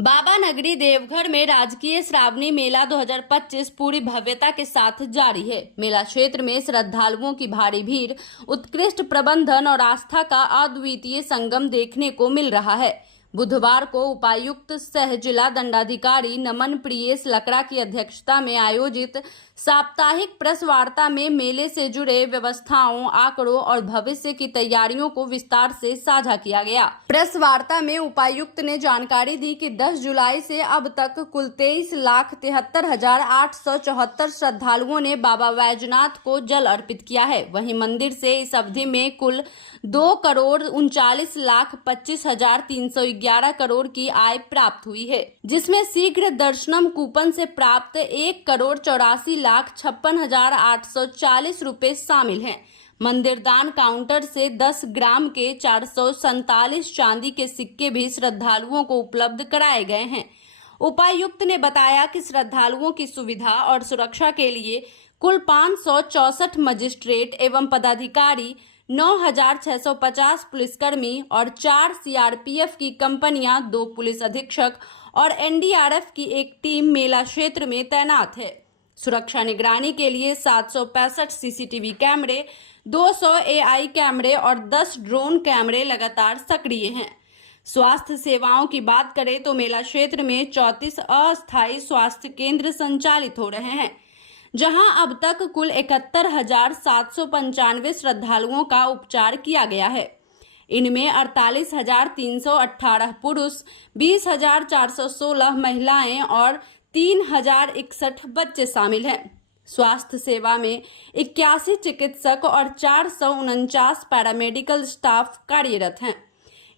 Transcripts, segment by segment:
बाबा नगरी देवघर में राजकीय श्रावणी मेला 2025 पूरी भव्यता के साथ जारी है। मेला क्षेत्र में श्रद्धालुओं की भारी भीड़, उत्कृष्ट प्रबंधन और आस्था का अद्वितीय संगम देखने को मिल रहा है। बुधवार को उपायुक्त सह जिला दंडाधिकारी नमन प्रियेश लकड़ा की अध्यक्षता में आयोजित साप्ताहिक प्रेस वार्ता में मेले से जुड़े व्यवस्थाओं, आंकड़ों और भविष्य की तैयारियों को विस्तार से साझा किया गया। प्रेस वार्ता में उपायुक्त ने जानकारी दी कि 10 जुलाई से अब तक कुल 23,73,874 श्रद्धालुओं ने बाबा बैजनाथ को जल अर्पित किया है। वहीं मंदिर से इस अवधि में कुल 2,39,25,311 करोड़ की आय प्राप्त हुई है, जिसमें शीघ्र दर्शनम कूपन से प्राप्त 1,84,56,840 रुपए शामिल हैं। मंदिर दान काउंटर से 10 ग्राम के 447 चांदी के सिक्के भी श्रद्धालुओं को उपलब्ध कराए गए हैं। उपायुक्त ने बताया कि श्रद्धालुओं की सुविधा और सुरक्षा के लिए कुल 564 मजिस्ट्रेट एवं पदाधिकारी, 9,650 पुलिसकर्मी और 4 सीआरपीएफ की कंपनियां, 2 पुलिस अधीक्षक और एनडीआरएफ की एक टीम मेला क्षेत्र में तैनात है। सुरक्षा निगरानी के लिए 765 सीसीटीवी कैमरे, 200 एआई कैमरे और 10 ड्रोन कैमरे लगातार सक्रिय हैं। स्वास्थ्य सेवाओं की बात करें तो मेला क्षेत्र में 34 अस्थायी स्वास्थ्य केंद्र संचालित हो रहे हैं, जहां अब तक कुल 71,795 श्रद्धालुओं का उपचार किया गया है। इनमें 48,318 पुरुष, 20,416 महिलाएं और 3,061 बच्चे शामिल हैं। स्वास्थ्य सेवा में 81 चिकित्सक और 449 पैरामेडिकल स्टाफ कार्यरत हैं।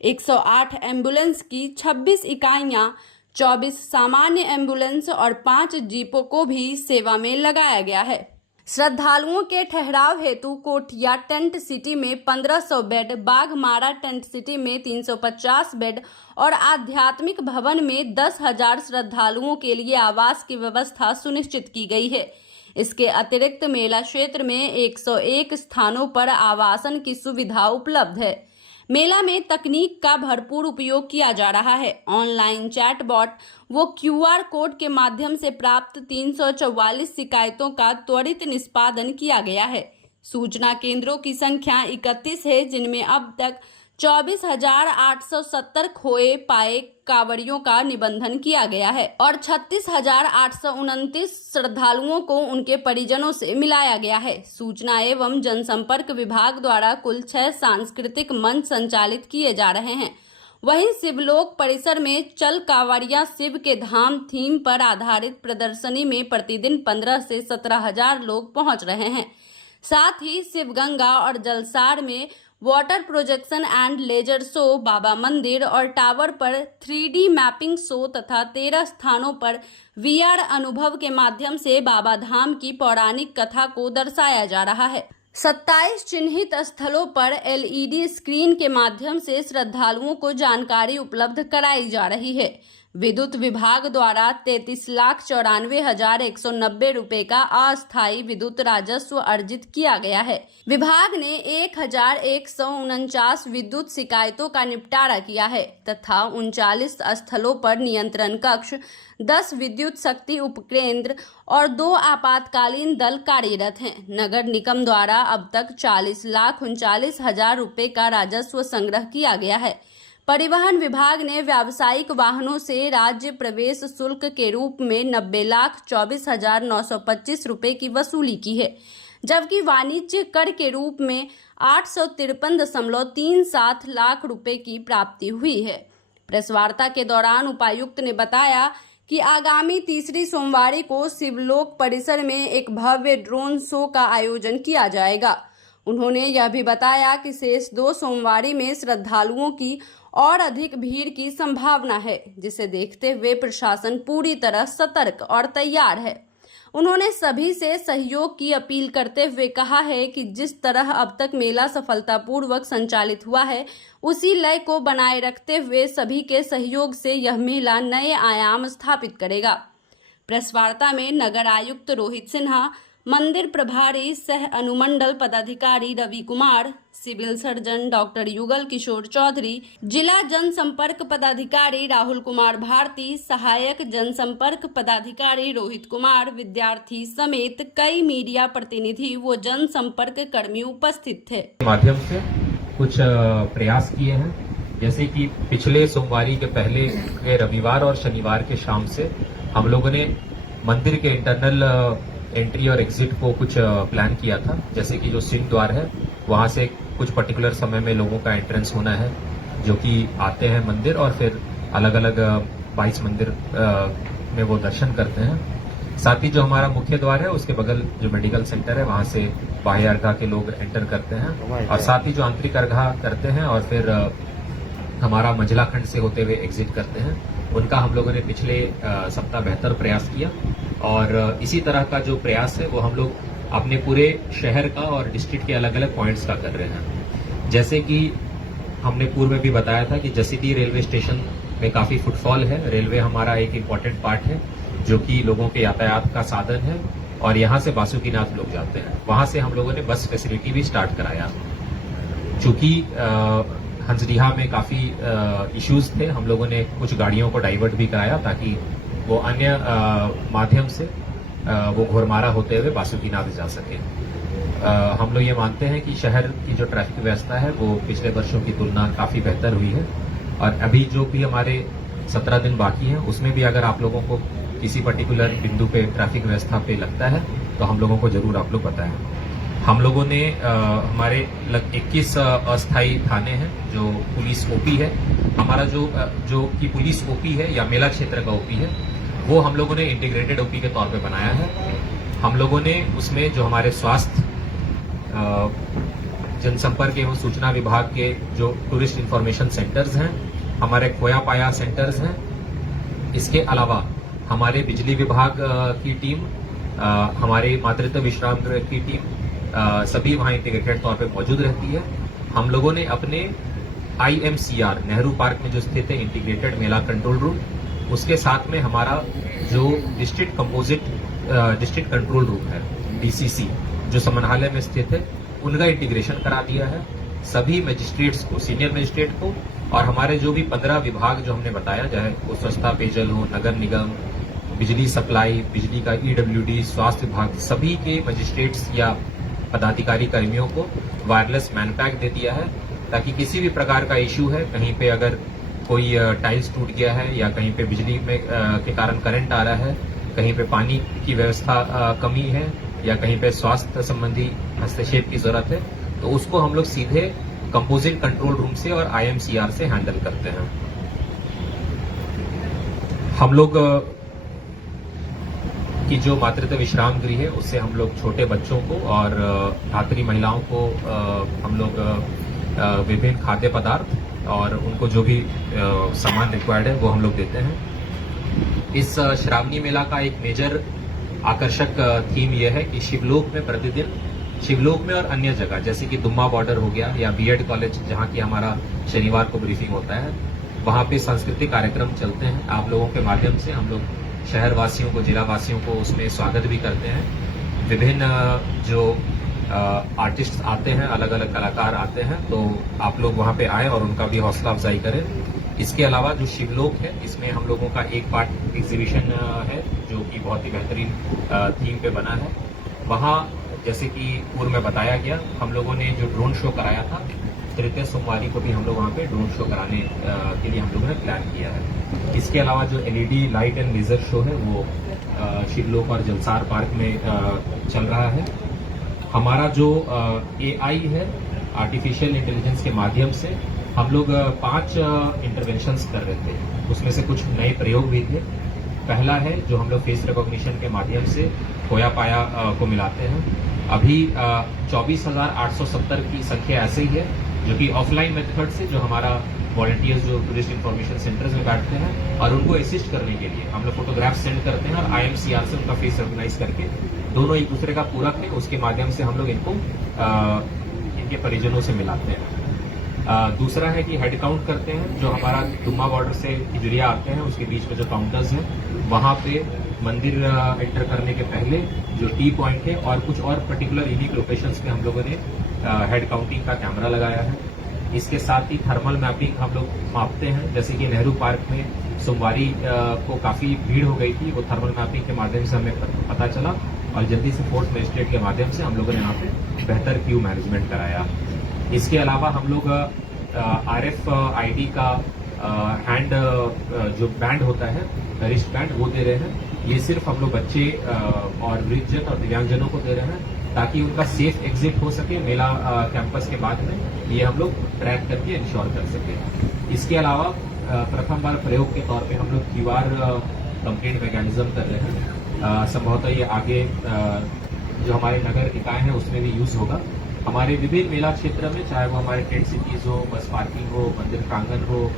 108 एम्बुलेंस की 26 इकाइयां, 24 सामान्य एम्बुलेंस और 5 जीपों को भी सेवा में लगाया गया है। श्रद्धालुओं के ठहराव हेतु कोठिया टेंट सिटी में 1500 बेड, बाघमारा टेंट सिटी में 350 बेड और आध्यात्मिक भवन में 10,000 श्रद्धालुओं के लिए आवास की व्यवस्था सुनिश्चित की गई है। इसके अतिरिक्त मेला क्षेत्र में 101 स्थानों पर आवासन की सुविधा उपलब्ध है। मेला में तकनीक का भरपूर उपयोग किया जा रहा है। ऑनलाइन चैटबॉट व क्यूआर कोड के माध्यम से प्राप्त 344 शिकायतों का त्वरित निष्पादन किया गया है। सूचना केंद्रों की संख्या 31 है, जिनमें अब तक 24,870 खोए पाए कांवड़ियों का निबंधन किया गया है और 36,829 श्रद्धालुओं को उनके परिजनों से मिलाया गया है। सूचना एवं जनसंपर्क विभाग द्वारा कुल 6 सांस्कृतिक मंच संचालित किए जा रहे हैं। वहीं शिवलोक परिसर में चल कांवड़िया शिव के धाम थीम पर आधारित प्रदर्शनी में प्रतिदिन 15 से 17,000 लोग पहुंच रहे हैं। साथ ही शिवगंगा और जलसार में water projection and laser show, बाबा मंदिर और टावर पर 3D मैपिंग शो तथा 13 स्थानों पर VR अनुभव के माध्यम से बाबा धाम की पौराणिक कथा को दर्शाया जा रहा है। 27 चिन्हित स्थलों पर LED स्क्रीन के माध्यम से श्रद्धालुओं को जानकारी उपलब्ध कराई जा रही है। विद्युत विभाग द्वारा 33,94,190 रुपए का अस्थायी विद्युत राजस्व अर्जित किया गया है। विभाग ने 1,149 विद्युत शिकायतों का निपटारा किया है तथा 39 स्थलों पर नियंत्रण कक्ष, 10 विद्युत शक्ति उपकेंद्र और 2 आपातकालीन दल कार्यरत हैं। नगर निगम द्वारा अब तक 40,39,000 रुपए का राजस्व संग्रह किया गया है। परिवहन विभाग ने व्यावसायिक वाहनों से राज्य प्रवेश शुल्क के रूप में 90,24,925 रुपए की वसूली की है, जबकि वाणिज्य कर के रूप में 853.37 लाख रुपए की प्राप्ति हुई है। प्रेस वार्ता के दौरान उपायुक्त ने बताया कि आगामी तीसरी सोमवारी को शिवलोक परिसर में एक भव्य ड्रोन शो का आयोजन किया जाएगा। उन्होंने यह भी बताया कि शेष 2 सोमवारी में श्रद्धालुओं की और अधिक भीड़ की संभावना है, जिसे देखते हुए प्रशासन पूरी तरह सतर्क और तैयार है। उन्होंने सभी से सहयोग की अपील करते हुए कहा है कि जिस तरह अब तक मेला सफलतापूर्वक संचालित हुआ है, उसी लय को बनाए रखते हुए सभी के सहयोग से यह मेला नए आयाम स्थापित करेगा। प्रेस वार्ता में नगर आयुक्त रोहित सिन्हा, मंदिर प्रभारी सह अनुमंडल पदाधिकारी Ravi Kumar, civil surgeon doctor Yugal Kishore Chaudhary, जिला जनसंपर्क पदाधिकारी राहुल कुमार भारती, सहायक जनसंपर्क पदाधिकारी रोहित कुमार, विद्यार्थी समेत कई मीडिया प्रतिनिधि व जनसंपर्क कर्मी उपस्थित थे। माध्यम से कुछ प्रयास किए हैं, जैसे कि पिछले सोमवारी के पहले के रविवार और शनिवार के शाम से हम लोगों ने मंदिर के इंटरनल एंट्री और एग्जिट को कुछ प्लान किया था। जैसे कि जो सिंह द्वार है वहां से कुछ पर्टिकुलर समय में लोगों का एंट्रेंस होना है जो कि आते हैं मंदिर और फिर अलग अलग 22 मंदिर में वो दर्शन करते हैं। साथ ही जो हमारा मुख्य द्वार है उसके बगल जो मेडिकल सेंटर है वहां से बाह्य अर्घा के लोग एंटर करते हैं और साथ ही जो आंतरिक अर्घा करते हैं और फिर हमारा मंझला खंड से होते हुए एग्जिट करते हैं, उनका हम लोगों ने पिछले सप्ताह बेहतर प्रयास किया। और इसी तरह का जो प्रयास है वो हम लोग अपने पूरे शहर का और डिस्ट्रिक्ट के अलग अलग पॉइंट्स का कर रहे हैं। जैसे कि हमने पूर्व में भी बताया था कि जसीडीह रेलवे स्टेशन में काफी फुटफॉल है। रेलवे हमारा एक इम्पोर्टेंट पार्ट है जो कि लोगों के यातायात का साधन है और यहाँ से बासुकीनाथ लोग जाते हैं। वहां से हम लोगों ने बस फैसिलिटी भी स्टार्ट कराया। चूंकि हंसडीहा में काफी इश्यूज थे, हम लोगों ने कुछ गाड़ियों को डाइवर्ट भी कराया ताकि वो अन्य माध्यम से वो घोरमारा होते हुए बासुकीनाथ जा सके। हम लोग ये मानते हैं कि शहर की जो ट्रैफिक व्यवस्था है वो पिछले वर्षों की तुलना काफी बेहतर हुई है और अभी जो भी हमारे 17 दिन बाकी हैं उसमें भी अगर आप लोगों को किसी पर्टिकुलर बिंदु पे ट्रैफिक व्यवस्था पे लगता है तो हम लोगों को जरूर आप लोग बताएं। हम लोगों ने हमारे 21 अस्थायी थाने हैं जो पुलिस ओपी है। हमारा जो कि पुलिस ओपी है या मेला क्षेत्र का ओपी है वो हम लोगों ने इंटीग्रेटेड ओपी के तौर पे बनाया है। हम लोगों ने उसमें जो हमारे स्वास्थ्य, जनसंपर्क एवं सूचना विभाग के जो टूरिस्ट इंफॉर्मेशन सेंटर्स हैं, हमारे खोया पाया सेंटर्स हैं, इसके अलावा हमारे बिजली विभाग की टीम, हमारे मातृत्व विश्राम गृह की टीम सभी वहां इंटीग्रेटेड तौर पे मौजूद रहती है। हम लोगों ने अपने IMCR नेहरू पार्क में जो स्थित है इंटीग्रेटेड मेला कंट्रोल रूम, उसके साथ में हमारा जो डिस्ट्रिक्ट कंट्रोल रूम है DCC जो समन्हालय में स्थित है, उनका इंटीग्रेशन करा दिया है। सभी मजिस्ट्रेट्स को, सीनियर मजिस्ट्रेट को और हमारे जो भी 15 विभाग जो हमने बताया, चाहे वो स्वच्छता पेयजल हो, नगर निगम, बिजली सप्लाई, बिजली का EWD, स्वास्थ्य विभाग, सभी के मजिस्ट्रेट्स या पदाधिकारी कर्मियों को वायरलेस मैनपैक दे दिया है ताकि किसी भी प्रकार का इश्यू है, कहीं पे अगर कोई टाइल्स टूट गया है या कहीं पे बिजली में के कारण करंट आ रहा है, कहीं पे पानी की व्यवस्था कमी है या कहीं पे स्वास्थ्य संबंधी हस्तक्षेप की जरूरत है, तो उसको हम लोग सीधे कंपोजिट कंट्रोल रूम से और IMCR से हैंडल करते हैं। हम लोग की जो मातृत्व विश्राम गृह है उससे हम लोग छोटे बच्चों को और धात्री महिलाओं को हम लोग विभिन्न खाद्य पदार्थ और उनको जो भी सामान रिक्वायर्ड है वो हम लोग देते हैं। इस श्रावणी मेला का एक मेजर आकर्षक थीम यह है कि शिवलोक में प्रतिदिन, शिवलोक में और अन्य जगह जैसे कि दुम्मा बॉर्डर हो गया या BED कॉलेज जहां की हमारा शनिवार को ब्रीफिंग होता है, वहां पे सांस्कृतिक कार्यक्रम चलते हैं। आप लोगों के माध्यम से हम लोग शहर वासियों को, जिला वासियों को उसमें स्वागत भी करते हैं। विभिन्न जो आर्टिस्ट आते हैं, अलग अलग कलाकार आते हैं, तो आप लोग वहां पे आए और उनका भी हौसला अफजाई करें। इसके अलावा जो शिवलोक है इसमें हम लोगों का एक पार्ट एग्जीबिशन है जो कि बहुत ही बेहतरीन थीम पे बना है। वहां जैसे कि पूर्व में बताया गया, हम लोगों ने जो ड्रोन शो कराया था, तृतीय सोमवारी को भी हम लोग वहाँ पे ड्रोन शो कराने के लिए हम लोगों ने प्लान किया है। इसके अलावा जो LED light and laser show है वो शिवलोक और जलसार पार्क में चल रहा है। हमारा जो AI है, आर्टिफिशियल इंटेलिजेंस के माध्यम से हम लोग 5 इंटरवेंशंस कर रहे थे, उसमें से कुछ नए प्रयोग भी थे। पहला है जो हम लोग फेस रिकॉग्निशन के माध्यम से खोया पाया को मिलाते हैं। अभी 24,870 की संख्या ऐसे ही है जो कि ऑफलाइन मेथड से जो हमारा वॉलंटियर्स जो टूरिस्ट इंफॉर्मेशन सेंटर्स में बैठते हैं और उनको असिस्ट करने के लिए हम लोग फोटोग्राफ सेंड करते हैं और IMCR से उनका फेस रिकॉग्नाइज करके दोनों एक दूसरे का पूरक है, उसके माध्यम से हम लोग इनको इनके परिजनों से मिलाते हैं। दूसरा है कि हेड काउंट करते हैं। जो हमारा दुम्मा बॉर्डर से हिजरिया आते हैं उसके बीच में जो काउंटर्स हैं वहां पे मंदिर एंटर करने के पहले जो टी पॉइंट है और कुछ और पर्टिकुलर यूनिक लोकेशंस पे हम लोगों ने हेड काउंटिंग का कैमरा लगाया है। इसके साथ ही थर्मल मैपिंग हम लोग मापते हैं, जैसे कि नेहरू पार्क में सोमवारी को काफी भीड़ हो गई थी, वो थर्मल मैपिंग के माध्यम से हमें पता चला और जल्दी से फोर्स मजिस्ट्रेट के माध्यम से हम लोगों ने यहाँ पे बेहतर क्यू मैनेजमेंट कराया। इसके अलावा हम लोग RFID का हैंड जो बैंड होता है, रिस्ट बैंड, वो दे रहे हैं। ये सिर्फ हम लोग बच्चे और वृद्धजन और दिव्यांगजनों को दे रहे हैं ताकि उनका सेफ एग्जिट हो सके मेला कैंपस के बाद में, ये हम लोग ट्रैक करके इंश्योर कर सके। इसके अलावा प्रथम बार प्रयोग के तौर पे हम लोग QR कंप्लेंट मैकेनिज्म कर रहे हैं। संभवतः ये आगे जो हमारे नगर निकाय है उसमें भी यूज होगा। हमारे विभिन्न मेला क्षेत्र में, चाहे वो हमारे टेंट सिटीज हो, बस पार्किंग हो, मंदिर प्रांगण हो,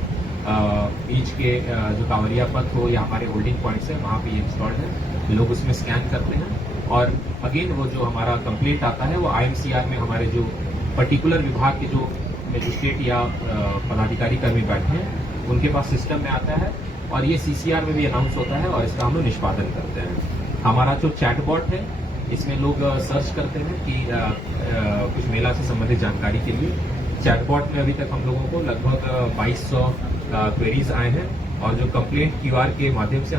बीच के जो कांवरिया पथ हो या हमारे होल्डिंग पॉइंट्स है, वहाँ पे ये इंस्टॉल्ड है। लोग उसमें स्कैन करते हैं और अगेन वो जो हमारा कंप्लेंट आता है वो IMCR में हमारे जो पर्टिकुलर विभाग के जो मजिस्ट्रेट या पदाधिकारी कर्मी बैठे हैं उनके पास सिस्टम में आता है और ये CCR में भी अनाउंस होता है और इसका हम लोग निष्पादन करते हैं। हमारा जो चैटबॉट है, इसमें लोग सर्च करते हैं कि कुछ मेला से संबंधित जानकारी के लिए। चैटबॉट में अभी तक हम लोगों को लगभग 2200 क्वेरीज आए हैं और जो कंप्लेंट QR के माध्यम से